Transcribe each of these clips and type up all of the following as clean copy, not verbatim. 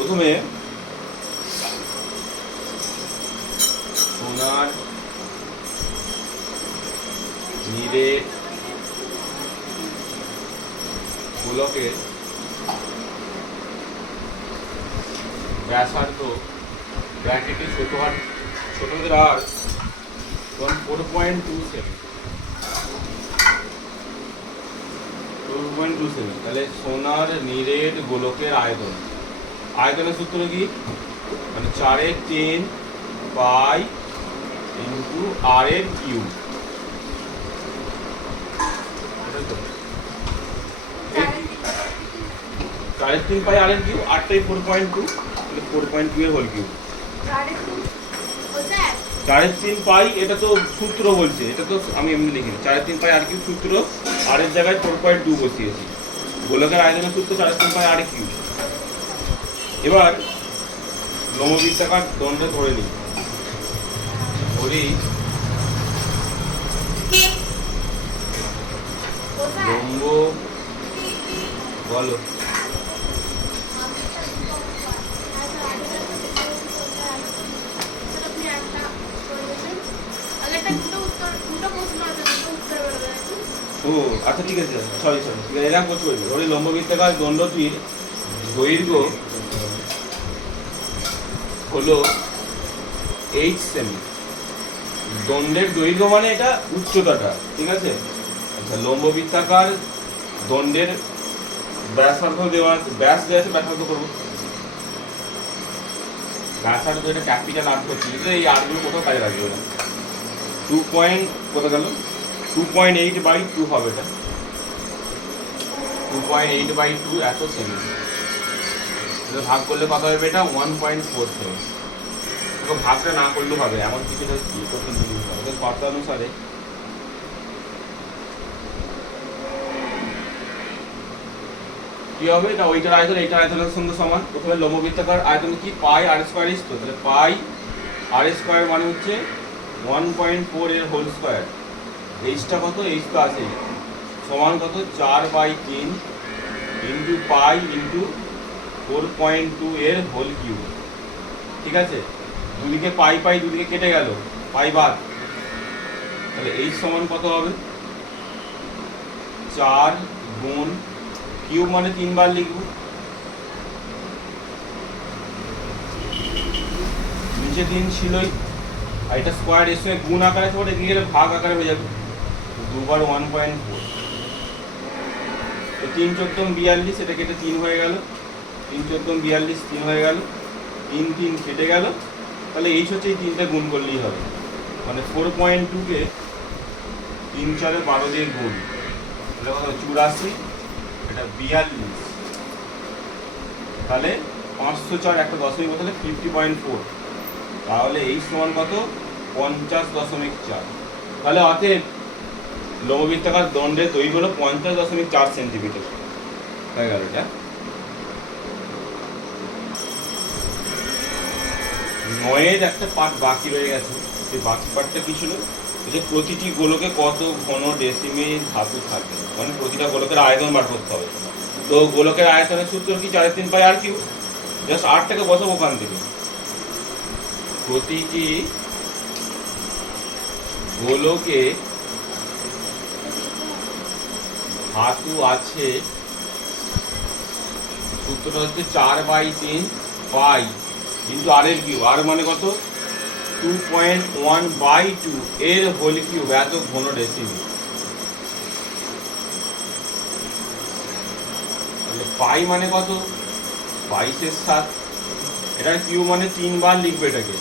প্রথমে সোনার নিরেট গোলকের ব্যাসার্ধ ব্র্যাকেটে ছোটদের আর 4.27 তাহলে সোনার নিরেট গোলকের আয়তনের সূত্র কি, মানে 4/10 পাই ইন্টু আর এর কিউব। 3.5 পাই আর এর কিউব, 8টাই 4.2, তাহলে 4.2 এর হোল কিউব। 3.5 পাই, এটা তো সূত্র বলছে, এটা তো আমি এমনি লিখিনি। 3.5 পাই আর কিউব সূত্র, আর এর জায়গায় 4.2 বসিয়েছি। গোলকের আয়তনের সূত্র 3.5 পাই আর কিউব। এবার লম্ববৃত্তাকার দণ্ড ধরে নিই, লম্ব বলো ও আচ্ছা ঠিক আছে, সরি এরকম করতে পারবে। ধরি লম্ববৃত্তাকার দণ্ডটির দৈর্ঘ্য হলো h সেমি। দণ্ডের দৈর্ঘ্য মানে এটা উচ্চতাটা, ঠিক আছে। আচ্ছা, লম্ববৃত্তাকার দণ্ডের ব্যাসার্ধ দেওয়া আছে, ব্যাস দেওয়া আছে, ব্যাসার্ধ করবো। ব্যাসার্ধ এটা ক্যাপিটাল আর করছি, এই আরগুলো কোথাও কাজে লাগবে না। 2.8/2 হবে এটা। 2.8/2 এত সেমি। এটা ভাগ করলে কত হবে? এটা 1.47। ভাগটা না করলেও হবে, এমন কিছু শর্ত অনুসারে কি হবে? এটা ওইটার আয়তন এইটার আয়তনের সঙ্গে সমান। প্রথমে লম্ববৃত্তাকার আয়তন কি, পাই আর স্কয়ার ইস তো, তাহলে পাই আর স্কয়ার মানে হচ্ছে 1.4 এর হোল স্কয়ার। এইচটা কত? এইচ তো আছে, সমান কত? 4/3 ইন্টু পাই ইন্টু 4.2 এর হোল কিউব, ঠিক আছে। দুদিকে পাই দুদিকে কেটে গেল, পাই বাদ, তাহলে এইচ সমান কত হবে? 4 গুণ কিউব মানে 3 বার লিখব, নিচে 3 ছিলই, আর এটা স্কয়ার এর সঙ্গে গুণ আকারে ছিল, এদিকে গেলে ভাগ আকারে হয়ে যাবে। 2 বার 1.4, তো 3 × 14 42, এটা কেটে 3 হয়ে গেল। 3 × 14 42, 3 হয়ে গেল, 3 কেটে গেল। তাহলে এইচ হচ্ছে এই 3টে গুণ করলেই হবে, মানে 4.2 কে 3 × 4 = 12 দিয়ে গুণ, তাহলে কত? 84, এটা 42, তাহলে 504 একটা দশমিক বসালে 50.4, তাহলে এইচ সমান কত? 50.4। তাহলে অতএব লম্ববৃত্তাকার দণ্ডের দৈর্ঘ্য হলো 50.4 সেন্টিমিটার হয়ে গেল। এটা 9-এর একটা পার্ট বাকি রয়ে গেছে। সেই বাকি পার্টটা কি ছিল? যে প্রতিটি গোলকে কত ঘন ডেসিমেল ধাতু থাকে, মানে প্রতিটা গোলকের আয়তন বার করতে হবে। তো গোলকের আয়তনের সূত্র কি? 4/3 পাই আর কিউব। জাস্ট 8টাকে বসাবো ওখান থেকে। প্রতিটি গোলকে ধাতু আছে, সূত্রটা হচ্ছে 4/3 পাই ইন্টু আর এর কিউব। আর মানে কত? 2.1/2 এর হোল কিউব, এত ঘন ডেসিমেল। তাহলে পাই মানে কত? 22/7। এটার কিউব মানে 3 বার লিখবে, এটাকে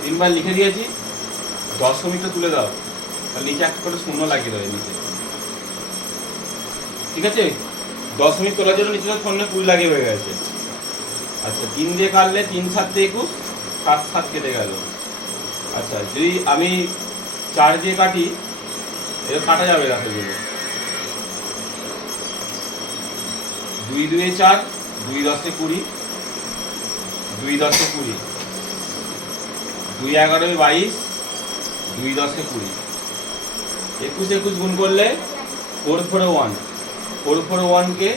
3 বার লিখে দিয়েছি। দশমিকটা তুলে দাও, তাহলে নিচে একটা করে শূন্য লাগিয়ে দেবে নিচে, ঠিক আছে। দশমিক তোলার জন্য নিচে 0 লাগিয়ে হয়ে গেছে। আচ্ছা, 3 দিয়ে কাটলে 3 × 7 = 21, 7 কেটে গেল। আচ্ছা, যদি আমি 4 দিয়ে কাটি, এটা কাটা যাবে না, সেগুলো 2 × 2 = 4, 2 × 10 = 20, 2 × 10 = 20, 2 × 11 = 22, 2 × 10 = 20। 21 গুণ করলে 4 × 4 = 1, 441 কে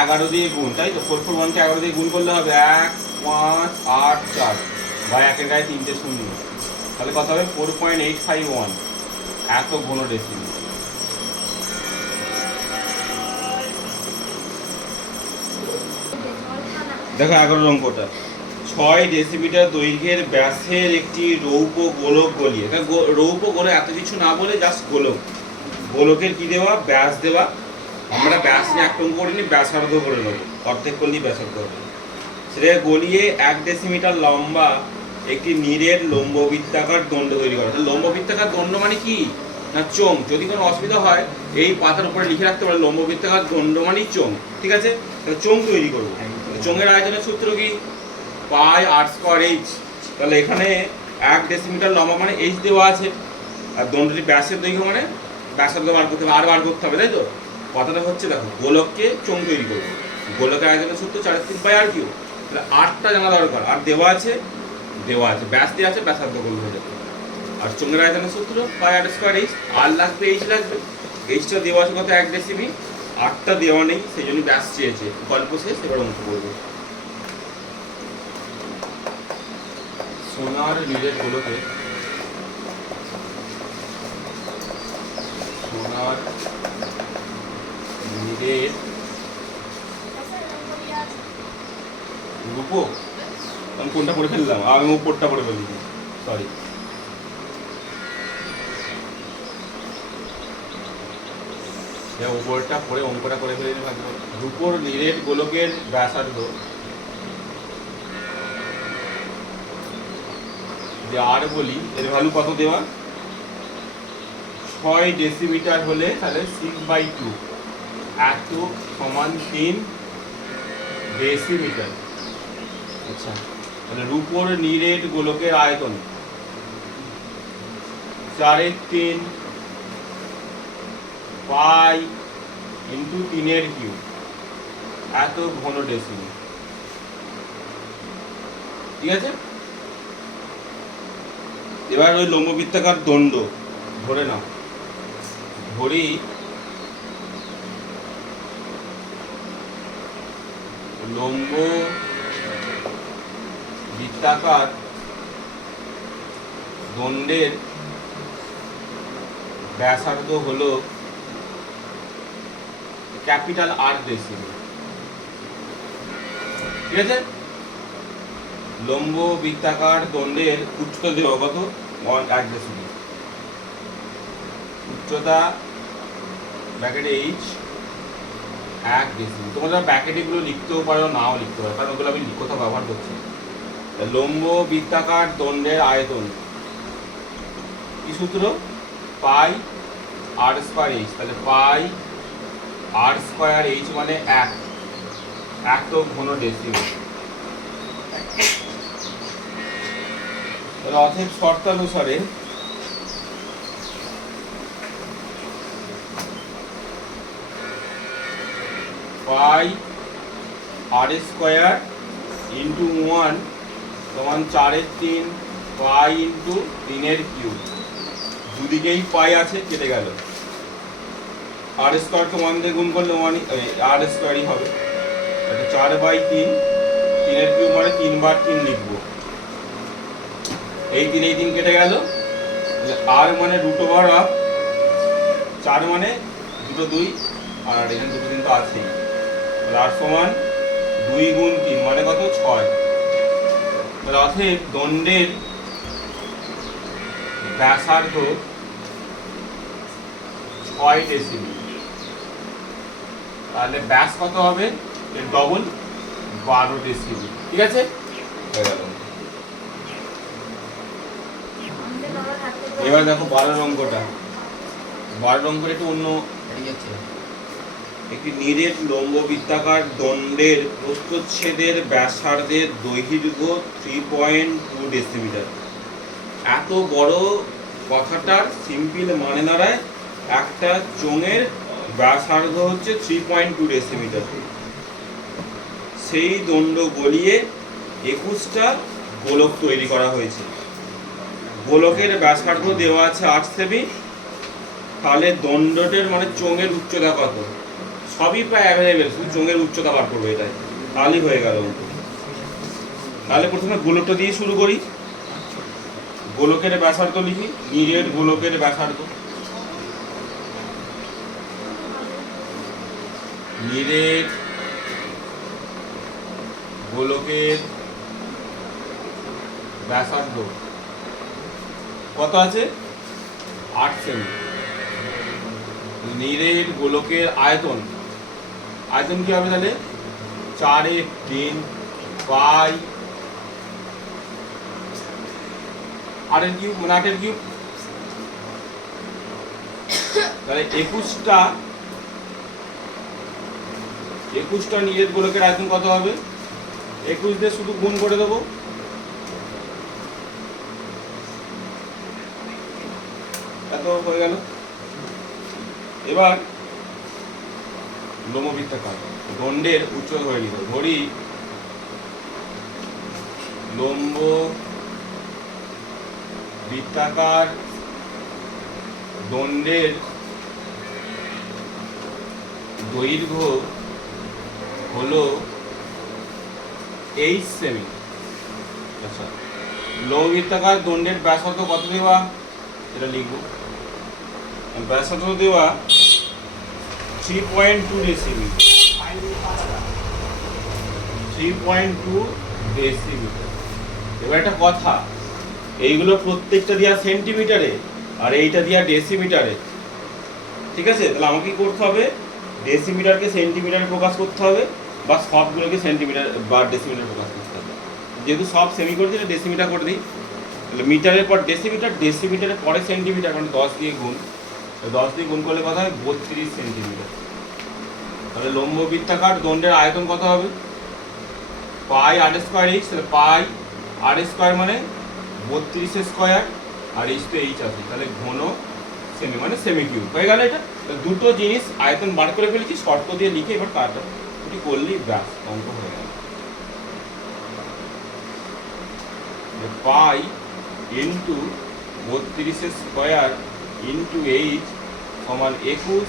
11 দিয়ে গুণ, তাই তো? 441 কে 11 দিয়ে গুণ করলে হবে 1 5 8 4 বা 1 এর গায়ে 3টে শূন্য, তাহলে কত হবে 4.851, এত ঘন ডেসিমিটার। দেখো 11 অঙ্কটা, 6 ডেসিমিটার দৈর্ঘ্যের ব্যাসের একটি রৌপ্য গোলক গলিয়ে, রৌপ্য গোলক এত কিছু না বলে জাস্ট গোলক, গোলকের কি দেওয়া, ব্যাস দেওয়া। আমরা ব্যাস নিয়ে এক অঙ্ক করিনি, ব্যাসার্ধ করে নেবো, অর্ধেক করলেই ব্যাসার্ধ হবে। সেটা গলিয়ে 1 ডেসিমিটার লম্বা একটি নিরেট লম্ববৃত্তাকার দণ্ড তৈরি করা। লম্ববৃত্তাকার দণ্ড মানে কি না চোঙ। যদি কোনো অসুবিধা হয় এই পাতার উপরে লিখে রাখতে পারে লম্ববৃত্তাকার দণ্ড মানেই চোঙ, ঠিক আছে? চোঙ তৈরি করবো। চোঙের আয়তনের সূত্র কি, পাই আর স্কোয়ার এইচ। তাহলে এখানে 1 ডেসিমিটার লম্বা মানে এইচ দেওয়া আছে, আর দণ্ডটি ব্যাসের দৈর্ঘ্য মানে ব্যাসার্ধ বার করতে হবে, আর বার করতে হবে, তাই তো? কথাটা হচ্ছে দেখো, গোলককে চোঙ তৈরি করবো, গোলকের আয়তনের সূত্র 4/3 তাহলে 8টা জানা দরকার, আর দেওয়া আছে ব্যাস দেওয়া আছে, ব্যাসার্ধ করলে হয়ে যাবে। আর চোঙের আয়তনের সূত্র পাই আর স্কোয়ার এইচ, আর লাগবে এইচ লাগবে, এইচটা দেওয়া আছে কত 1 ডেসিমি, 8টা দেওয়া নেই, সেই জন্য ব্যাস চেয়েছে। গল্প শেষ, এবার অঙ্ক করবো। সোনার নিরেট গোলকে সোনার নিরেট রূপো, আমি কোনটা পড়ে ফেললাম, আমি উপরটা পড়ে ফেলি, সরি। উপরটা পড়ে অঙ্কটা করে ফেলি ভাববো। রূপোর নিরেট গোলকের ব্যাসার্ধ যে আর বলি, এর ভ্যালু কত দেওয়া, 6 ডেসিমিটার হলে তাহলে 6/2, এত সমান 3 ডেসিমিটার। আচ্ছা, তাহলে রূপোর নিরেট গোলকের আয়তন 4/3 পাই ইন্টু 3/3, এত ঘন ডেসিমি, ঠিক আছে? এবার ওই লম্ববৃত্তাকার দণ্ড ধরে নাও, ধরি লম্ব বৃত্তাকার দণ্ডের ব্যাসার্ধ হলো ক্যাপিটাল আর ডেসিমি, ঠিক আছে? লম্ব বৃত্তাকার দণ্ডের উচ্চতা দেওয়া কত, 1 ডেসিমি, উচ্চতা ব্র্যাকেট এইচ 1 ডেসিমি। তোমরা ব্র্যাকেট এগুলো লিখতেও পারো, নাও লিখতে পারো, কারণ ওগুলো আমি কোথাও ব্যবহার করছি। লম্ব বৃত্তাকার দণ্ডের আয়তন কি সূত্র, পাই আর স্কোয়ার এইচ, তাহলে পাই আর স্কোয়ার এইচ মানে 1, এত ঘন ডেসিমি। তাহলে অতএব শর্তানুসারে পাই আর স্কোয়ার ইন্টু 1 সমান 4/3 পাই ইন্টু 3/3, দুদিকেই পাই আছে, কেটে গেল। আর স্কোয়ারকে 1 দিয়ে গুণ করলে 1 আর স্কোয়ারই হবে, এটা 4/3, 3/3 মানে 3/3 লিখবো, এই 3 কেটে গেল, আর মানে √অফ 4 মানে 2 2, আর এখানে 2 3 তো আছেই, আর সমান 2 গুণ 3 মানে কত 6। তাহলে অতএব দণ্ডের ব্যাসার্ধ 6 ডেসিমি, তাহলে ব্যাস কত হবে, এর ডবল 12 ডেসিমি, ঠিক আছে? হয়ে গেল। এবার দেখো 12 অঙ্কটা, 12 অঙ্কটা একটু অন্য, একটি নিরেট লম্ব বৃত্তাকার দণ্ডের প্রস্থচ্ছেদের ব্যাসার্ধের দৈর্ঘ্য 3.2 ডেসিমিটার। এত বড় কথাটার সিম্পল মানে দাঁড়ায় একটা চোঙের ব্যাসার্ধ হচ্ছে 3.2 ডেসিমিটার, সেই দণ্ড গলিয়ে 21টা গোলক তৈরি করা হয়েছে। গোলকের ব্যাসার্ধ দেওয়া আছে 8 সেমি, তাহলে দণ্ডটের মানে চোঙের উচ্চতা কত, সবই প্রায় অ্যাভেলেবেল, শুধু চোঙের উচ্চতা বার করবো, এটাই তাহলেই হয়ে গেল। তাহলে প্রথমে গোলকটা দিয়ে শুরু করি। গোলকের ব্যাসার্ধ লিখি, নীরের গোলকের ব্যাসার্ধ, নীরের গোলকের ব্যাসার্ধ কত আছে? 8 সেমি। নীরের গোলকের আয়তন, আয়তন কি হবে তাহলে? 4/3 পাই r এর কিউব, মানে 8 এর কিউব। তাহলে 21টা নীরের গোলকের আয়তন কত হবে? 21 দিয়ে শুধু গুণ করে দেবো, এত হয়ে গেল। এবার লম্ববৃত্তাকার দণ্ডের উচ্চতা ধরে নিতে ধরি, লম্ব বৃত্তাকার দণ্ডের দৈর্ঘ্য হলো 8 সেমি। আচ্ছা, লম্ব বৃত্তাকার দণ্ডের ব্যাসার্ধ কত দেওয়া? এটা লিখবো, ব্যাসার্ধ দেওয়া 3.2 ডেসিমিটার, 3.2 ডেসিমিটার। এবার একটা কথা, এইগুলো প্রত্যেকটা দেওয়া সেন্টিমিটারে আর এইটা দেওয়া ডেসিমিটারে, ঠিক আছে? তাহলে আমাকে কি করতে হবে? ডেসিমিটারকে সেন্টিমিটারে প্রকাশ করতে হবে, বা সবগুলোকে সেন্টিমিটার বা ডেসিমিটার প্রকাশ করতে হবে। যেহেতু সব সেমি করে দিলে ডেসিমিটার করে দিই, তাহলে মিটারের পর ডেসিমিটার, ডেসিমিটারের পরে সেন্টিমিটার, মানে 10 দিয়ে গুণ, 10 দিয়ে গুণ করলে কথা হয় 32 সেন্টিমিটার। তাহলে লম্ব বৃত্তাকার দণ্ডের আয়তন কত হবে? পাই r স্কয়ার h, তাহলে পাই r স্কয়ার মানে 32 স্কয়ার, আর h তো h আছে, তাহলে ঘন সেমি মানে সেমি কিউব হয়ে গেল। এটা দুটো জিনিস আয়তন বার করে ফেলেছি, শর্ত দিয়ে লিখে এবার কাটাকুটি করলেই ব্যাস অঙ্ক হয়ে গেল। Pi into 32 square into h সমান 21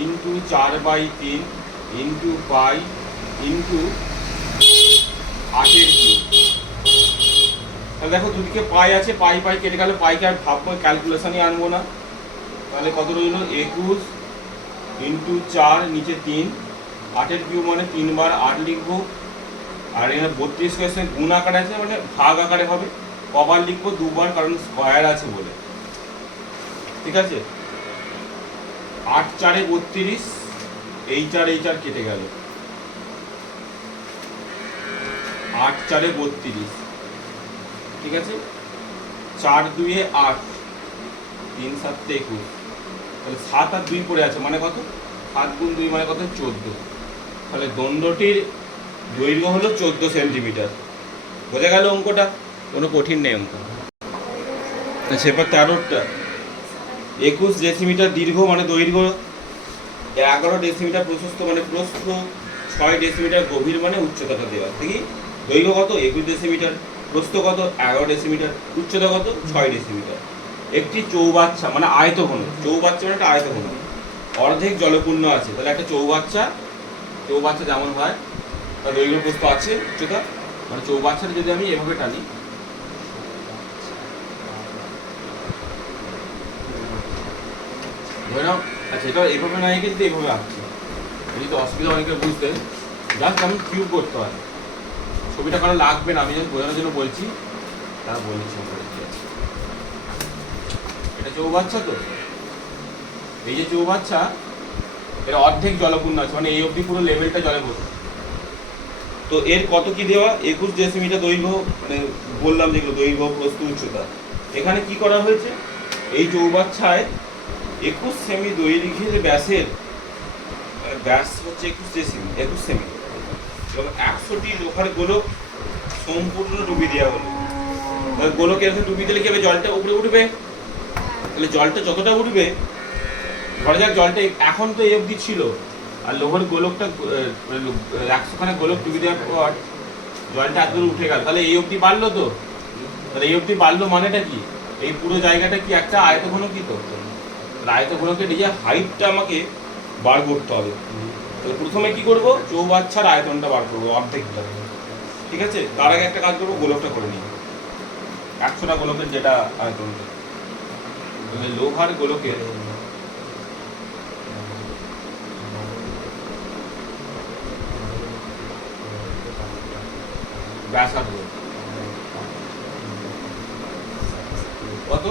ইন্টু 4/3 ইন্টু পাই ইন্টু 8 এর কিউব। তাহলে দেখো দুদিকে পাই আছে, পাই পাই কেটে গেল, পাইকে আর ভাববো ক্যালকুলেশনই আনবো না। তাহলে কত রইল? 21 ইন্টু 4 নিচে 3, 8 এর কিউব মানে 3 বার 8 লিখবো, আর এখানে 32 কোয়েশ্চেন গুণ আকারে আছে মানে ভাগ আকারে হবে। কবার লিখবো? 2 বার, কারণ স্কয়ার আছে বলে, ঠিক আছে? 8 4 32, এই 4 কেটে গেল, 8 4 32, ঠিক আছে? 4 2 8, 3 7 21, তাহলে 7 আর 2 পড়ে আছে, মানে কত? 7 গুণ 2 মানে কত? 14। তাহলে দণ্ডটির দৈর্ঘ্য হলো 14 সেন্টিমিটার। বোঝা গেল অঙ্কটা? কোনো কঠিন নেই অঙ্ক। আচ্ছা, এবার 13টা, 21 ডেসিমিটার দীর্ঘ মানে দৈর্ঘ্য, 11 ডেসিমিটার প্রশস্ত মানে প্রস্থ, 6 ডেসিমিটার গভীর মানে উচ্চতাটা দেওয়া। দেখি দৈর্ঘ্য কত? 21 ডেসিমিটার, প্রস্থ কত? 11 ডেসিমিটার, উচ্চতা কত? 6 ডেসিমিটার। একটি চৌবাচ্চা মানে আয়তঘন, চৌবাচ্চা মানে একটা আয়তঘন, অর্ধেক জলপূর্ণ আছে। তাহলে একটা চৌবাচ্চা যেমন হয় তার দৈর্ঘ্য প্রস্থ আছে, উচ্চতা, মানে চৌবাচ্চাটা যদি আমি এভাবে টানি, ধরে নাও, আচ্ছা এটা এভাবে না এঁকে যদি এভাবে আঁকছি, যদি অসুবিধা অনেকের বুঝতে, জাস্ট আমি কিউব করতে হয়, ছবিটা কারো লাগবে না, আমি যখন বোঝানোর জন্য বলছি তারা বলছি। এটা চৌবাচ্চা, তো এই যে চৌবাচ্চা, এটা অর্ধেক জলপূর্ণ আছে, মানে এই অবধি পুরো লেভেলটা জলে ভর্তি। তো এর কত কি দেওয়া? 21 ডেসিমিটার দৈর্ঘ্য, মানে বললাম যেগুলো দৈর্ঘ্য, প্রস্থ, উচ্চতা। এখানে কি করা হয়েছে? এই চৌবাচ্চায় 21 সেমি দৈর্ঘ্যের ব্যাসের, ব্যাস হচ্ছে 21 সেমি, এবং 100টি লোহার গোলক সম্পূর্ণ ডুবি দেওয়া হলো। গোলক এরকম ডুবি দিলে কি হবে? জলটা উপরে উঠবে। তাহলে জলটা যতটা উঠবে, ধরা যাক জলটা এখন তো এই অবধি ছিল, আর লোহার গোলকটা 100খানা গোলক ডুবি দেওয়ার পর জলটা এত দূর উঠে গেল, তাহলে এই অবধি বাড়লো। তো তাহলে এই অবধি বাড়লো মানেটা কি? এই পুরো জায়গাটা কি একটা আয়তঘন? কি তো আয়তঘনকে নিজে হাইটটা আমাকে বার করতে হবে। প্রথমে কি করব, চৌবাচ্চার আয়তনটা বার করবো, অর্ধেকটা। ঠিক আছে, তার আগে একটা কাজ করবো, গোলকটা করে নিই। 100টা গোলকের যেটা আয়তনটা, লোহার গোলকের ব্যাসার্ধ কত?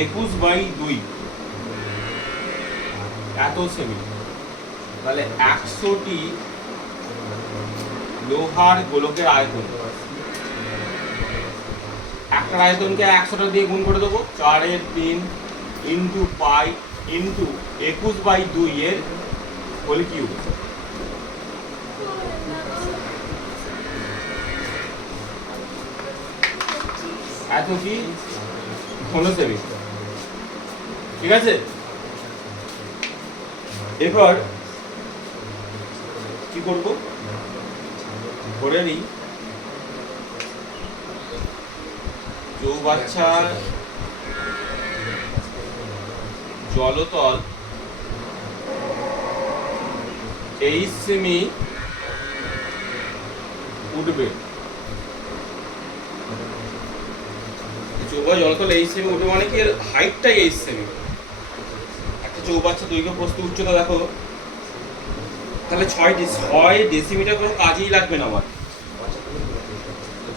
21/2 এত সেমি। তাহলে 100টি লোহার গোলকের আয়তন, একটা আয়তনকে 100টা দিয়ে গুণ করে দেবো, 4/3 ইন্টু পাই ইন্টু 21/2 এর হোল কিউব। এত কি ঘন সেমি। ঠিক আছে, এরপর কি করব, ধরে নিই চৌবাচ্চার জলতল 23 সেমি উঠবে। চৌবা জলতল 23 সেমি উঠবে মানে কি, এর হাইটটাই 23 সেমি। একটা চৌবাচ্চা দৈর্ঘ্য প্রস্থ উচ্চতা দেখো, তাহলে 6 ডেসিমিটার কোনো কাজেই লাগবে না আমার।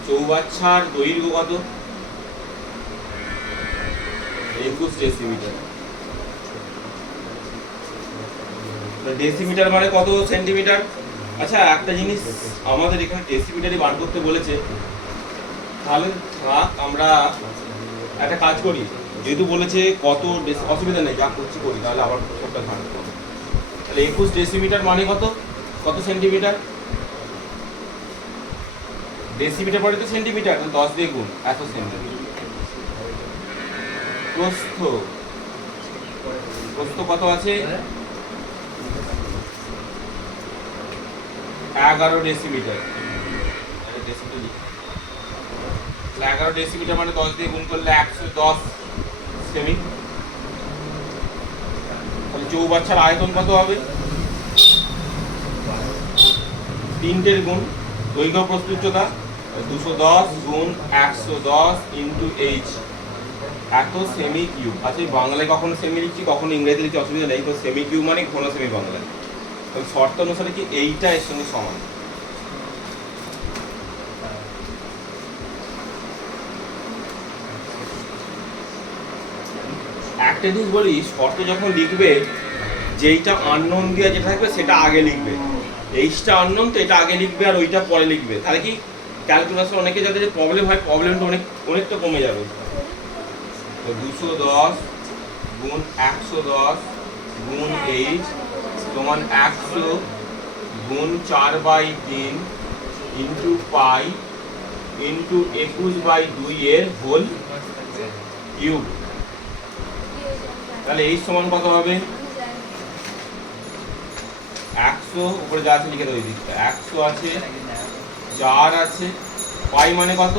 চৌবাচ্চার দৈর্ঘ্য কত? 21 ডেসিমিটার। ডেসিমিটার মানে কত সেন্টিমিটার? আচ্ছা, একটা জিনিস আমাদের এখানে ডেসিমিটারই বার করতে বলেছে, তাহলে থাক, আমরা একটা কাজ করি, যেহেতু বলেছে কত, অসুবিধা নেই, যা করছি করি, তাহলে আবার সবটা থাকবে। তাহলে 21 ডেসিমিটার মানে কত, কত সেন্টিমিটার? ডেসিমিটার পরে তো সেন্টিমিটার, 10 দিয়ে গুণ, এত সেন্টিমিটার। প্রস্থ, প্রস্থ কত আছে? 11 ডেসিমিটার। 11 ডেসিমিটার মানে 10 দিয়ে গুণ করলে 110 সেমি। তাহলে চৌবাচ্চার আয়তন কত হবে? 3টের গুণ, দৈর্ঘ্য প্রস্থ উচ্চতা 210 গুণ 110 ইন্টু এইচ, এত সেমি কিউব। আচ্ছা, বাংলায় কখনো সেমি লিখছি, কখনো ইংরেজি লিখছি, অসুবিধা নেই। তো সেমি কিউব মানে ঘন সেমি বাংলায়। শর্ত অনুসারে কি এইটা এর সঙ্গে সমান। একটা জিনিস বলি, শর্ত যখন লিখবে, যেইটা আননোন দিয়ে যেটা থাকবে সেটা আগে লিখবে। এইটা আননোন তো এটা আগে লিখবে আর ওইটা পরে লিখবে, তাহলে কি ক্যালকুলেশন অনেকে যাদের প্রবলেম হয়, প্রবলেমটা অনেকটা কমে যাবে। 210 গুণ 110 গুণ এইচ সমান 100 গুণ 4/3 ইন্টু পাই ইন্টু 21/2 এর হোল কিউব। তাহলে এইচ সমান কত হবে? 100, উপরে যা আছে লিখে দেবো, এই দিকটা 100 আছে, 4 আছে, পাই মানে কত?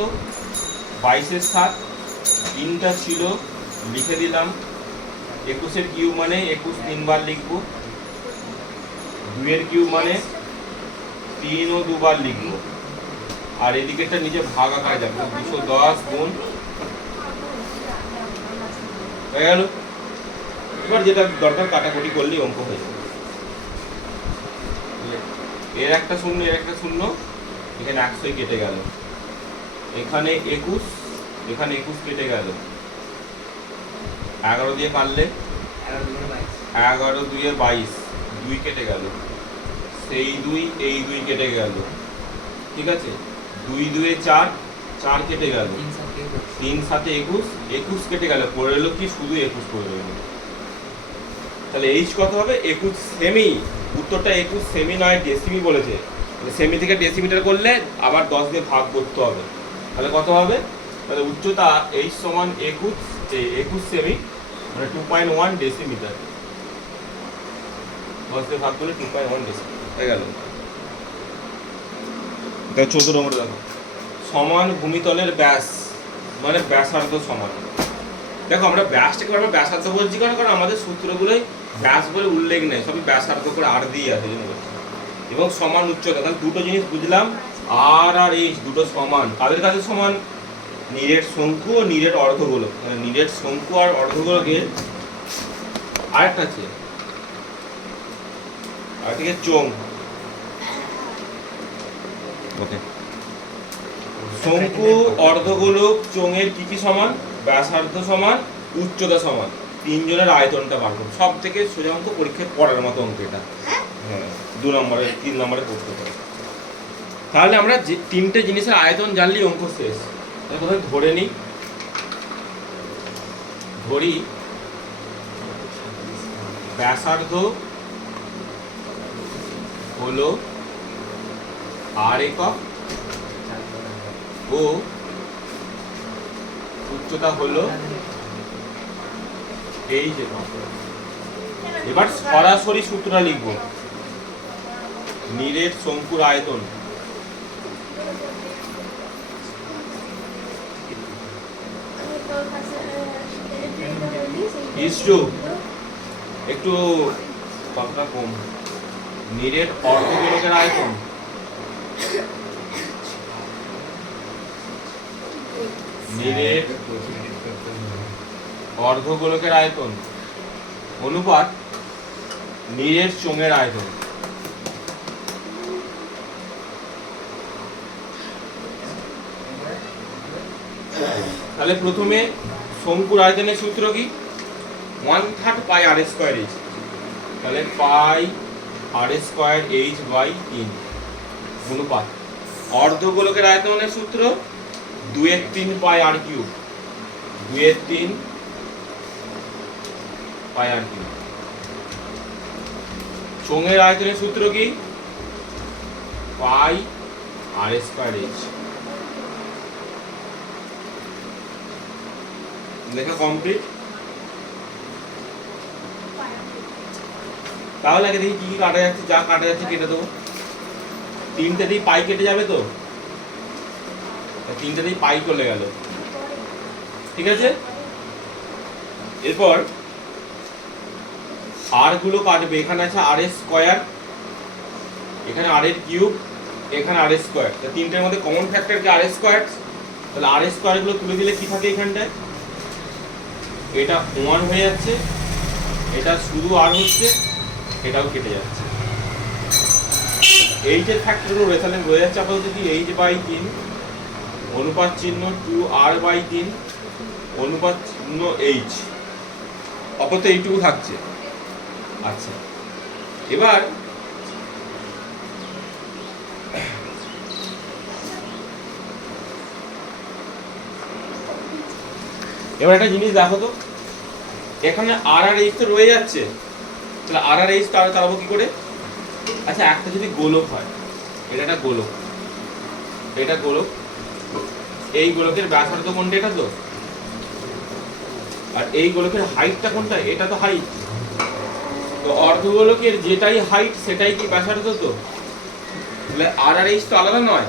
22 7, 3টা ছিল লিখে দিলাম। 21 কিউব মানে 21 3বার লিখবো, 2 কিউব মানে 3 ও 2বার লিখবো, আর এদিকেরটা নিচে ভাগ আকারে যাবে। 210 গুণ হয়ে গেল। এবার যেটা দরকার কাটাকুটি করলেই অঙ্ক হয়ে যাবে। এর একটা শূন্য, এর একটা শূন্য, এখানে 100 কেটে গেল, এখানে 21, এখানে 21 কেটে গেল, 11 দিয়ে কাটলে 11 2 22, 2 কেটে গেল, সেই 2, এই 2 কেটে গেল। ঠিক আছে, 2 2 4, 4 কেটে গেল, 3 7 21, 21 কেটে গেল, পড়ে এলো কি? শুধু 21 পড়ে রইল। তাহলে এইচ কত হবে? 21 সেমি। উত্তরটা 21 সেমি নয়, ডেসিমি বলেছে। সেমি থেকে ডেসিমিটার করলে আবার 10 দিয়ে ভাগ করতে হবে, তাহলে কত হবে? তাহলে উচ্চতা এইচ সমান 21 সেমি মানে 2.1 ডেসিমিটার। 10 দিয়ে ভাগ করলে 2.1 ডেসিমিটার হয়ে গেল। দেখো 14 নম্বরে দেখো, সমান ভূমিতলের ব্যাস মানে ব্যাসার্ধ সমান। দেখো আমরা ব্যাসটাকে বারবার ব্যাসার্ধ বলছি কারণ আমাদের সূত্রগুলোই ব্যাস বলে উল্লেখ নেই, সবই ব্যাসার্ধ করে আর দিয়ে আছে এবং সমান উচ্চতা। তাহলে দুটো জিনিস বুঝলাম, আর আর এইচ দুটো সমান। কাদের কাছে সমান? নিরেট শঙ্কু ও নিরেট অর্ধগোলক। মানে নিরেট শঙ্কু আর অর্ধগোলকের আরেকটা আছে, আরেকটা চোঙ। ওকে, শঙ্কু, অর্ধগোলক, চোঙের কি কি সমান? ব্যাসার্ধ সমান, উচ্চতা সমান, তিনজনের আয়তনটা বার করো। সব থেকে সোজা অঙ্ক, পরীক্ষায় পড়ার মতো অঙ্ক এটা। হ্যাঁ, 2 নম্বরে 3 নম্বরে পড়তে পারে। তাহলে আমরা যে তিনটে জিনিসের আয়তন জানলেই অঙ্ক শেষ। কোথায় ধরে নিই, ধরি ব্যাসার্ধ হলো আর একক ও উচ্চতা হলো এই যে। এবার সরাসরি সূত্রটা লিখব, নিরেট শঙ্কুর আয়তন ইস্টু একটু কথাটা কম, নিরেট অর্ধগোলকের আয়তন নিরেট অর্ধগোলকের আয়তন অনুপাত নিরেট চোঙের আয়তন। তাহলে প্রথমে শঙ্কুর আয়তনের সূত্র কি? 1/3 পাই আর স্কয়ার এইচ। তাহলে পাই আর স্কয়ার এইচ বাই 3 অনুপাত অর্ধগোলকের আয়তনের সূত্র 2/3 পাই আর কিউব। 2/3 পাই আর কিউব। চোঙের আয়তনের সূত্র কি? পাই আর স্কয়ার এইচ। লেখা কমপ্লিট। তাহলে আগে দেখি কি কি কাটা যাচ্ছে, যা কাটা যাচ্ছে কেটে দেবো। তিনটেতেই পাই কেটে যাবে তো, তিনটেতেই পাই চলে গেল, ঠিক আছে। এরপর আর গুলো কাটবে। এখানে আছে আর স্কয়ার, এখানে আর এর কিউব, এখানে আর স্কয়ার। তিনটের মধ্যে কমন ফ্যাক্টর কি? আর স্কয়ার। তাহলে আর স্কয়ার গুলো তুলে দিলে কি থাকে এখানটায়? এটা 1 হয়ে যাচ্ছে, এটা শুধু আর হচ্ছে, এটাও কেটে যাচ্ছে। এইচ এর ফ্যাক্টরও রেজাল্ট রয়ে যাচ্ছে আপাতত কি? এইচ বাই 3 অনুপাত চিহ্ন 2r বাই 3 অনুপাত চিহ্ন এইচ, আপাতত এইটুকু থাকছে। আচ্ছা, এবার একটা জিনিস দেখো তো, এখানে আর আর এইচ তো রয়ে যাচ্ছে, তাহলে আর আর এইচ তাড়াবো কি করে? আচ্ছা, একটা যদি গোলক হয়, এটা একটা গোলক, এটা গোলক, এই গোলকের ব্যাসার্ধ কোনটা? এটা তো। আর এই গোলকের হাইটটা কোনটা? এটা তো হাইট। তো অর্ধগোলকের যেটাই হাইট সেটাই কি ব্যাসার্ধ তো? তাহলে আর আর এইচ তো আলাদা নয়,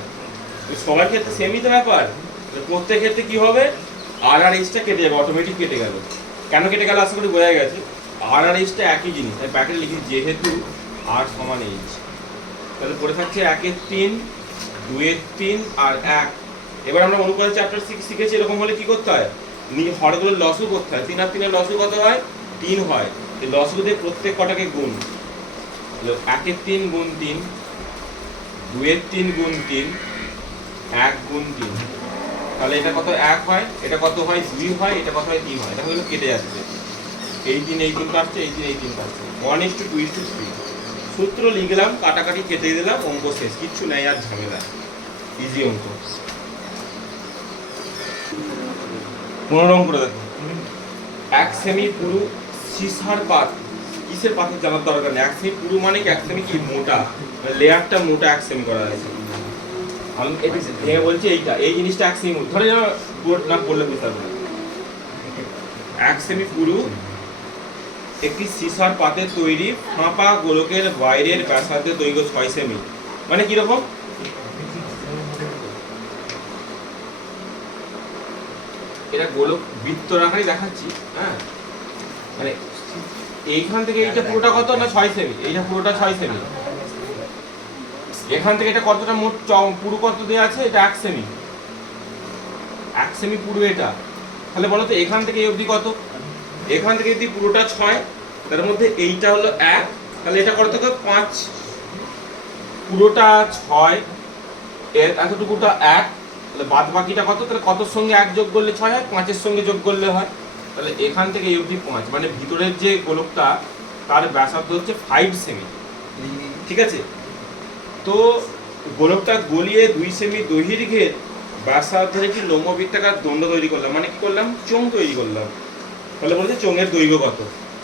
সবার ক্ষেত্রে সেমই তো ব্যাপার। প্রত্যেক ক্ষেত্রে কি হবে? আর আর এইচটা কেটে যাবে, অটোমেটিক কেটে গেল। কেন কেটে গেল আশা করি বোঝা গেছে। আর আর এইচটা একই জিনিস, তাই ব্র্যাকেটে লিখি যেহেতু আর সমান এইচ। তাহলে পড়ে থাকছে 1/3, 2/3 আর 1। এবার আমরা অনুপাত চ্যাপ্টার 6 শিখেছি, এরকম হলে কি করতে হয়? হরগুলোর লসও করতে হয়। 3 আর 3 এর লসও কত হয়? 3 হয়। এই লসগুলো দিয়ে প্রত্যেক কটাকে গুণ। 1/3 গুণ 3, 2/3 গুণ 3, 1 গুণ 3। তাহলে এটা কত? 1 হয়। এটা কত হয়? 2 হয়। এটা কত হয়? 3 হয়। এটা হলো কেটে যাচ্ছে। এই 3 কাটছে, এই 3 কাটছে। 1:2:3। সূত্র লিখলাম, কাটাকাটি কেটে দিলাম, অঙ্ক শেষ। কিচ্ছু নেই আর ঝামেলা, ইজি অঙ্ক। 15 রং করে দেখো। 1 সেমি পুরু সিসার পাত। কিসের পাতের জানার দরকার নেই। 1 সেমি পুরু মানে কি? 1 সেমি কি? মোটা, লেয়ারটা মোটা 1 সেমি করা আছে। আমি এটা ভেঙে বলছি, এইটা এই জিনিসটা 1 সেমি ধরে যাও, না পড়লে বুঝতে পারবে। 1 সেমি পুরু একটি সিসার পাতের তৈরি ফাঁপা গোলকের বাইরের ব্যাসার্ধের দৈর্ঘ্য 6 সেমি। মানে কিরকম? এটা গোলক বৃত্তরাকারই দেখাচ্ছি। হ্যাঁ, মানে এইখান থেকে এইটা পুরোটা কত না 6 সেমি, এইটা পুরোটা 6 সেমি। এখান থেকে এটা কতটা মোট পুরো কত দেওয়া আছে, এটা 1 সেমি, 1 সেমি পুরো এটা। তাহলে বলো তো এখান থেকে এই অবধি কত? এখান থেকে যদি পুরোটা 6, তার মধ্যে এইটা হলো 1, তাহলে এটা কত থেকে 5, পুরোটা 6, এর এতটুকুটা 1, তাহলে বাদ বাকিটা কত? তাহলে কতর সঙ্গে 1 যোগ করলে 6 হয়, 5-এর সঙ্গে যোগ করলে হয়। তাহলে এখান থেকে এই অবধি 5, মানে ভিতরের যে গোলকটা তার ব্যাসার্ধ হচ্ছে 5 সেমি। ঠিক আছে, তো গোলকটা গলিয়ে 2 সেমি দৈর্ঘ্যের ব্যাসার্ধের একটি লম্ববৃত্তাকার দণ্ড তৈরি করলাম, মানে কি করলাম? চোঙ তৈরি করলাম। তাহলে বলছে চোঙের দৈর্ঘ্য কত,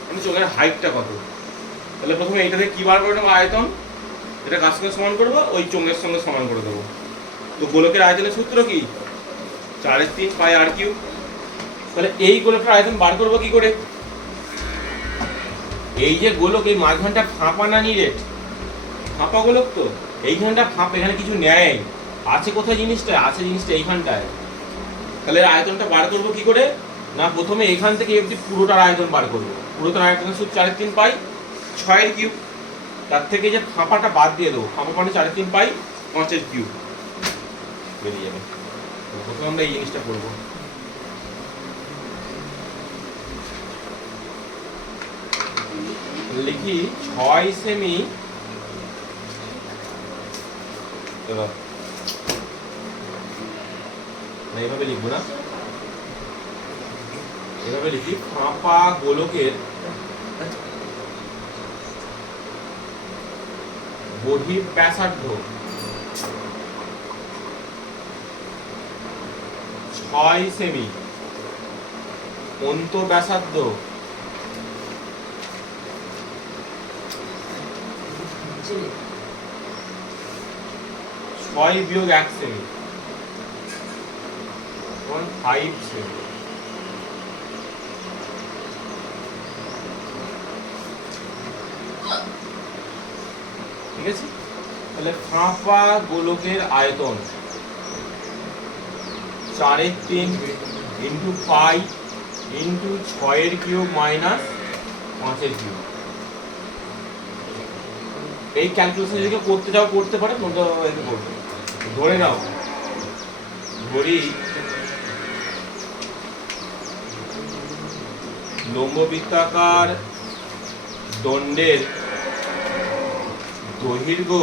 মানে চোঙের হাইটটা কত। তাহলে প্রথমে এইটা থেকে কি বার করে নেবো? আয়তন। এটা কার সঙ্গে সমান করবো? ওই চোঙের সঙ্গে সমান করে দেবো। তো গোলকের আয়তনের সূত্র কি? 4/3 পাই r কিউব। তাহলে এই গোলকের আয়তন বার করবো কি করে? এই যে গোলক, এই মাঝখানটা ফাঁপা না নিরেট? ফাঁপা গোলক তো, এইখানটা ফাঁপা, এখানে কিছু নেই। আছে কোথায় জিনিসটা? আছে জিনিসটা এইখানটায়। তাহলে আয়তনটা বার করবো কি করে? না, প্রথমে এখান থেকে একটি পুরোটার আয়তন বার করবো। পুরোটার আয়তনের সূত্র 4/3 পাই 6 কিউব। তার থেকে যে ফাঁপাটা বাদ দিয়ে দেবো, ফাঁপা মানে 4/3 পাই 5 কিউব বেরিয়ে যাবে। প্রথমে আমরা এই জিনিসটা করবো। লিখি 6 সেমি, এইভাবে লিখবো না, এভাবে লিখি ফাঁপা গোলকের বহিঃ ব্যাসার্ধ 6 সেমি, অন্ত ব্যাসার্ধ 6 - 1 সেমি, 5 সেমি। ঠিক আছে, তাহলে ফাঁপা গোলকের আয়তন 4/3 into pi into 6 cube minus 5 cube. এই ক্যালকুলেশন যদি করতে যাও করতে পারে, তোমরা এটা করবে। ধরে নাও, ধরি লম্ববৃত্তাকার দণ্ডের দৈর্ঘ্য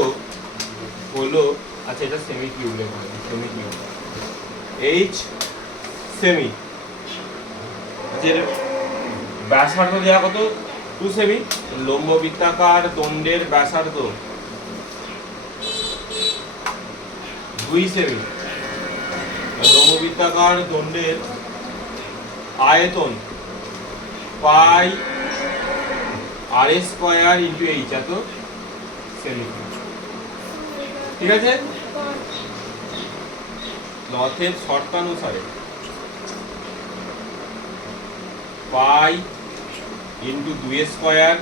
হলো, আচ্ছা এটা সেমি কিউব লেখা আছে, সেমি কিউব, h সেমি। আচ্ছা ব্যাসার্ধ দেওয়া কত? 2 সেমি। লম্ববৃত্তাকার দণ্ডের ব্যাসার্ধ 2 সেমি। লম্ববৃত্তাকার দণ্ডের আয়তন pi r square into h, এত সেমি। ঠিক আছে, লথের শর্তানুসারে pi into 2 square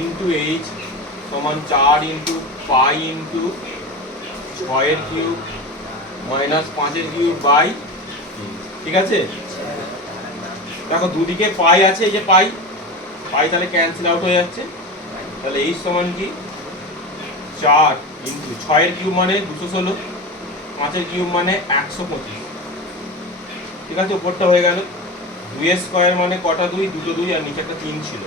into h সমান 4 into pi into 6 cube minus 5 cube বাই। ঠিক আছে, দেখো দুদিকে পাই আছে, এই যে পাই পাই তাহলে ক্যান্সেল আউট হয়ে যাচ্ছে। তাহলে h সমান কি? 4 ইন্টু 6 কিউব মানে 216, 5 কিউব মানে 125। ঠিক আছে, উপরটা হয়ে গেল। 2 স্কয়ার মানে কটা? 2, দুটো 2, আর নিচে একটা 3 ছিল।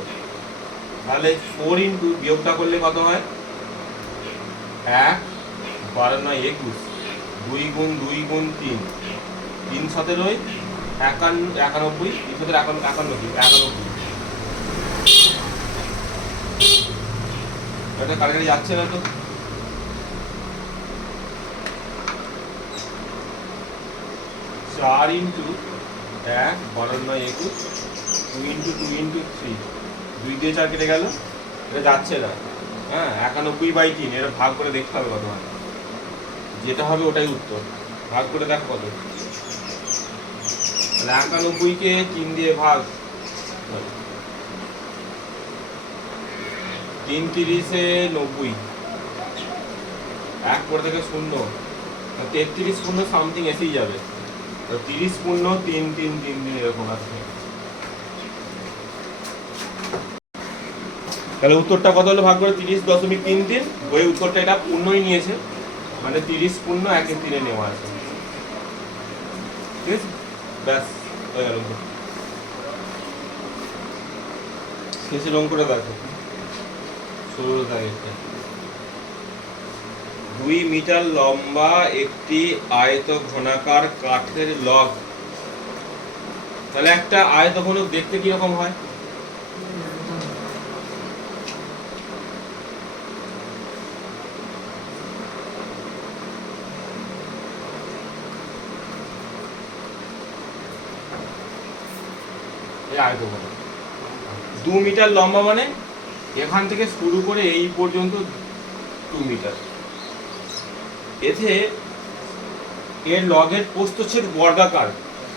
তাহলে 4 ইন্টু বিয়োগটা করলে কত হয়? 1 12 9 21, 2 গুণ 2 গুণ 3, 3 17 91, 91 এটা কারেন্ট যাচ্ছে না তো। চার ইন্টু 1 12 9 21, 2 ইন্টু 2 ইন্টু 3, 2 দিয়ে 4 কেটে গেল, এটা যাচ্ছে না। হ্যাঁ, 91/3, এটা ভাগ করে দেখতে হবে কত হয়। যেটা হবে ওটাই উত্তর, ভাগ করে দেখো কত। তাহলে 91-কে 3 দিয়ে ভাগ, 3 30-এ 90, 1 করে থেকে 0, 33 0 সামথিং এসেই যাবে। 30 পূর্ণ 3 3 3 3 এরকম আছে। তাহলে উত্তরটা কত হলো ভাগ করে 30.33, ওই উত্তরটা এটা পূর্ণই নিয়েছে, মানে 30 পূর্ণ 1/3 নেওয়া আছে। ঠিক আছে, ব্যাস হয়ে গেল। শেষের অঙ্কটা দেখো, 2 মিটার লম্বা একটি আয়ত ঘনাকার কাঠের লগ। তাহলে একটা আয়ত ঘনক দেখতে কিরকম হয়? আয়ত ঘনক 2 মিটার লম্বা, মানে এখান থেকে শুরু করে এই পর্যন্ত 2 মিটার। এতে এর লগের প্রস্থচ্ছেদ বর্গাকার।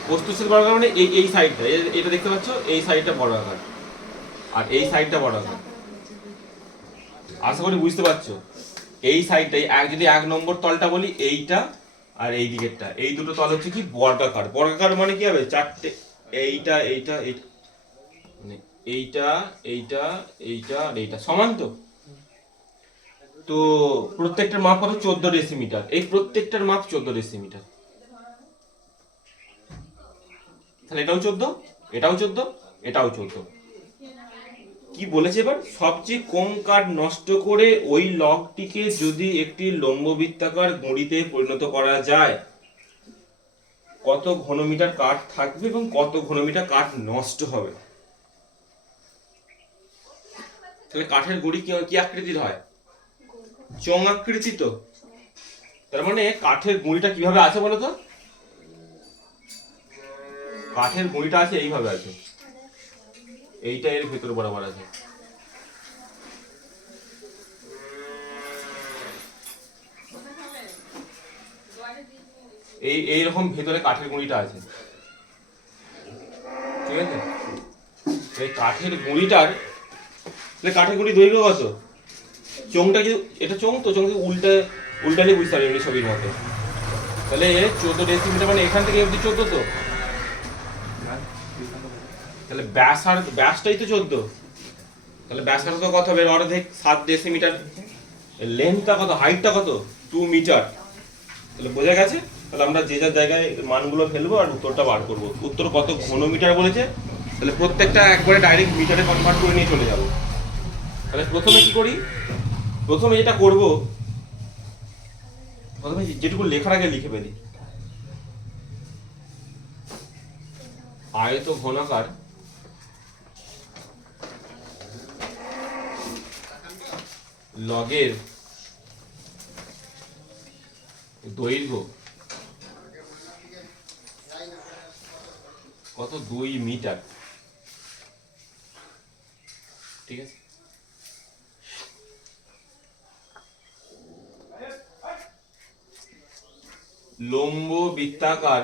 প্রস্থচ্ছেদ বর্গাকার মানে এই সাইডটা, এটা দেখতে পাচ্ছ, এই সাইডটা বর্গাকার আর এই সাইডটা বর্গাকার। আশা করি বুঝতে পারছো। এই সাইডটাই যদি 1 নম্বর তলটা বলি, এইটা আর এই দিকেরটা, এই দুটো তল হচ্ছে কি বর্গাকার। বর্গাকার মানে কি হবে? চারটে, এইটা এইটা এইটা, মানে এইটা এইটা এইটা আর এইটা সমান। তো প্রত্যেকটার মাপ কত? 14 ডেসিমিটার। এই প্রত্যেকটার মাপ 14 ডেসিমিটার। তাহলে এটাও 14, এটাও 14, এটাও 14। কি বলেছে এবার? সবচেয়ে কম কাঠ নষ্ট করে ওই লগটিকে যদি একটি লম্ববৃত্তাকার গুঁড়িতে পরিণত করা যায়, কত ঘনমিটার কাঠ থাকবে এবং কত ঘনমিটার কাঠ নষ্ট হবে। তাহলে কাঠের গুঁড়ি কি আকৃতির হয়? চোঙ আকৃতি। তো তার মানে কাঠের গুঁড়িটা কিভাবে আছে বলো তো? কাঠের গুঁড়িটা আছে এইভাবে আছে, এইটা এর ভেতর বরাবর আছে। এইরকম ভেতরে কাঠের গুঁড়িটা আছে। ঠিক আছে, এই কাঠের গুঁড়িটার, কাঠের গুঁড়ি দৈর্ঘ্য কত? চোঙটা কি এটা চোঙ? তো চোঙকে উল্টালে বুঝতে পারবে এমনি ছবির মতো। তাহলে 14 ডেসিমিটার মানে এখান থেকে অব্দি 14। তো তাহলে ব্যাসটাই তো 14। তাহলে ব্যাসার্ধ কত হবে? অর্ধেক, 7 ডেসিমিটার। লেন্থটা কত? হাইটটা কত? 2 মিটার। তাহলে বোঝা গেছে। তাহলে আমরা যে যার জায়গায় মানগুলো ফেলবো আর উত্তরটা বার করবো। উত্তর কত ঘনমিটার বলেছে, তাহলে প্রত্যেকটা একবারে ডাইরেক্ট মিটারে কনভার্ট করে নিয়ে চলে যাবো। তাহলে প্রথমে কি করি? প্রথমে যেটা করব, প্রথমে যেটুকু লেখার আগে লিখে ফেলি। আয়ত ঘনাকার লগের দৈর্ঘ্য কত? 2 মিটার। ঠিক আছে, লম্ব বৃত্তাকার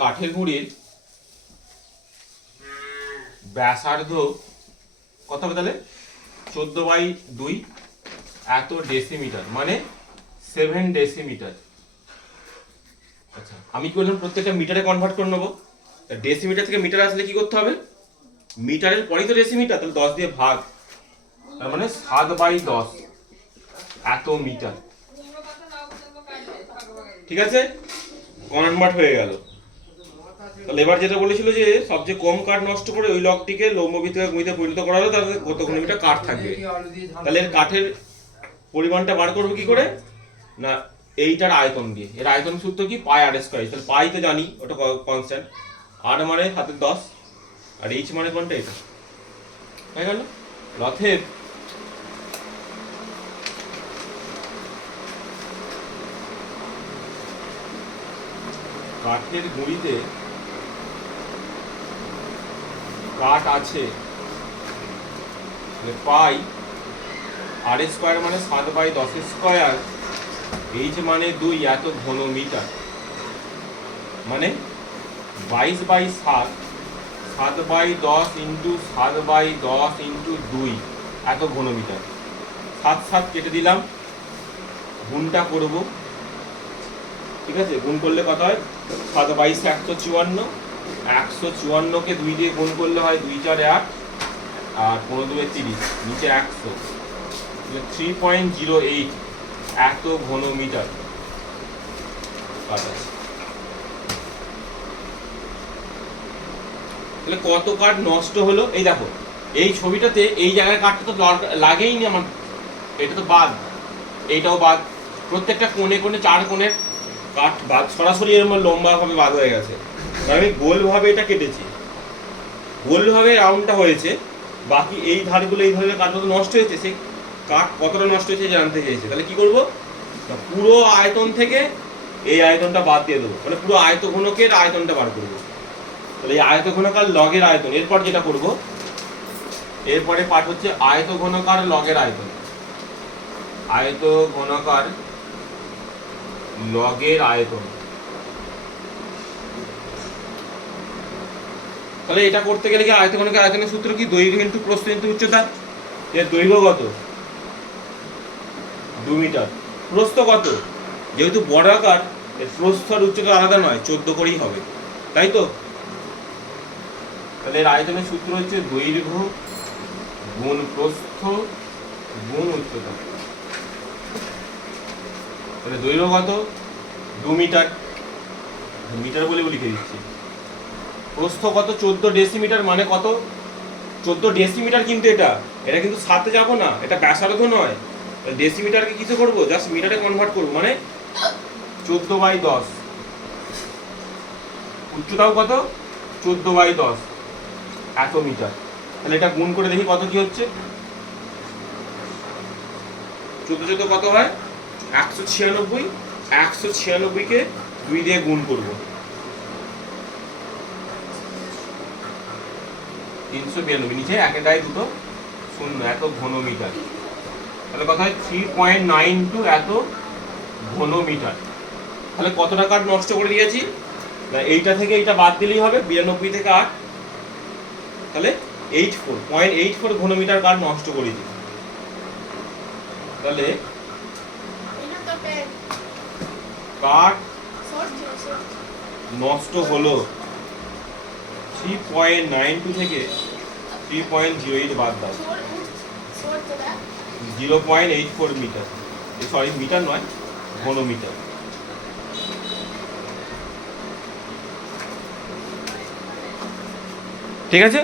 কাঠের গুঁড়ির ব্যাসার্ধ কত হবে? তাহলে 14/2 এত ডেসিমিটার, মানে 7 ডেসিমিটার। আচ্ছা, আমি কি বললাম? প্রত্যেকটা মিটারে কনভার্ট করে নেবো। ডেসিমিটার থেকে মিটার আসলে কি করতে হবে? মিটারের পরেই তো ডেসিমিটার, তাহলে 10 দিয়ে ভাগ, তার মানে 7/10 এত মিটার। ঠিক আছে, কনভার্ট হয়ে গেল। তাহলে এবার যেটা বলেছিল যে সবচেয়ে কম কাঠ নষ্ট করে ওই লগটিকে লম্ববৃত্তাকার গুঁড়িতে পরিণত করা হলো, তাহলে কত ঘনমিটার কাঠ থাকবে। তাহলে এর কাঠের পরিমাণটা বার করবো কি করে? না, এইটার আয়তন দিয়ে। এর আয়তন সূত্র কি? পাই আর স্কয়ার। তাহলে পাই তো জানি, ওটা কনস্ট্যান্ট। আর মানে 7/10 আর এইচ মানে কোনটা? এটা হয়ে গেল। অতএব কাঠের গুঁড়িতে কাঠ আছে পাই আর স্কয়ার মানে 7/10 স্কয়ার, এইচ মানে 2 এত ঘন মিটার, মানে 22/7 7/10 ইন্টু 7/10 ইন্টু 2 এত ঘনমিটার। 7 7 কেটে দিলাম, গুণটা করব, ঠিক আছে? গুণ করলে কত হয়? 7 22 154, 154কে 2 দিয়ে গুণ করলে হয় 2 4 8 আর 15 2 30, নিচে 100, 3.08 এত ঘনমিটার কাট আছে। তাহলে কত কাঠ নষ্ট হলো? এই দেখো এই ছবিটাতে এই জায়গায় কাঠটা তো লাগেই নি আমার, এটা তো বাদ, এইটাও বাদ, প্রত্যেকটা কোণে কোণে 4 কোণের কাঠ বাদ, সরাসরি এর মধ্যে লম্বা ভাবে বাদ হয়ে গেছে। আমি গোল ভাবে এটা কেটেছি, গোল ভাবে রাউন্ডটা হয়েছে, বাকি এই ধারগুলো এই ধারের কাঠটা তো নষ্ট হয়েছে। সেই কাঠ কতটা নষ্ট হয়েছে জানতে চেয়েছে। তাহলে কি করব? পুরো আয়তন থেকে এই আয়তনটা বাদ দিয়ে দেবো, মানে পুরো আয়তঘনকের আয়তনটা বার করবো। তাহলে এই আয়তঘনকার লগের আয়তন, এরপর যেটা করব, এরপরে পার্ট হচ্ছে আয়তঘনকার লগের আয়তন। আয়তঘনকার লগের আয়তন। তাহলে এটা করতে গেলে কি আয়তঘনকের আয়তনের সূত্র কি? দৈর্ঘ্য ইনটু প্রস্থ ইনটু উচ্চতা। এর দৈর্ঘ্য কত? 2 মিটার। প্রস্থ কত? যেহেতু বড় আকার, এর প্রস্থ আর উচ্চতা আলাদা নয়, 14 করেই হবে, তাই তো? তাহলে এর আয়তনের সূত্র হচ্ছে দৈর্ঘ্য গুণ প্রস্থ গুণ উচ্চতা। তাহলে দৈর্ঘ্য কত? 2 মিটার, মিটার বলে লিখে দিচ্ছি। প্রস্থ কত? 14 ডেসিমিটার, মানে কত? 14 ডেসিমিটার। কিন্তু এটা কিন্তু 7-এ যাবো না, এটা ব্যাসার্ধ নয়, ডেসিমিটারকে কিসে করবো? জাস্ট মিটারে কনভার্ট করবো, মানে 14/10। উচ্চতাও কত? 14/10 এত মিটার। তাহলে এটা গুণ করে দেখি কত কি হচ্ছে। 14 14 কত হয়? 196। 196কে 2 দিয়ে গুণ করবো, 392, নিচে একেটাই দুটো শূন্য, এত ঘনমিটার। তাহলে কথা হয় 3.92 এত ঘনমিটার। তাহলে কতটা কাঠ নষ্ট করে দিয়েছি? না, এইটা থেকে এইটা বাদ দিলেই হবে, 92 থেকে 8, তাহলে 0.84 ঘনমিটার কাঠ নষ্ট করে দিই। তাহলে কাঠ নষ্ট হলো 3.92 থেকে 3.08 বাদ দাও, 0.84 মিটার, সরি মিটার নয়, ঘনমিটার। ঠিক আছে।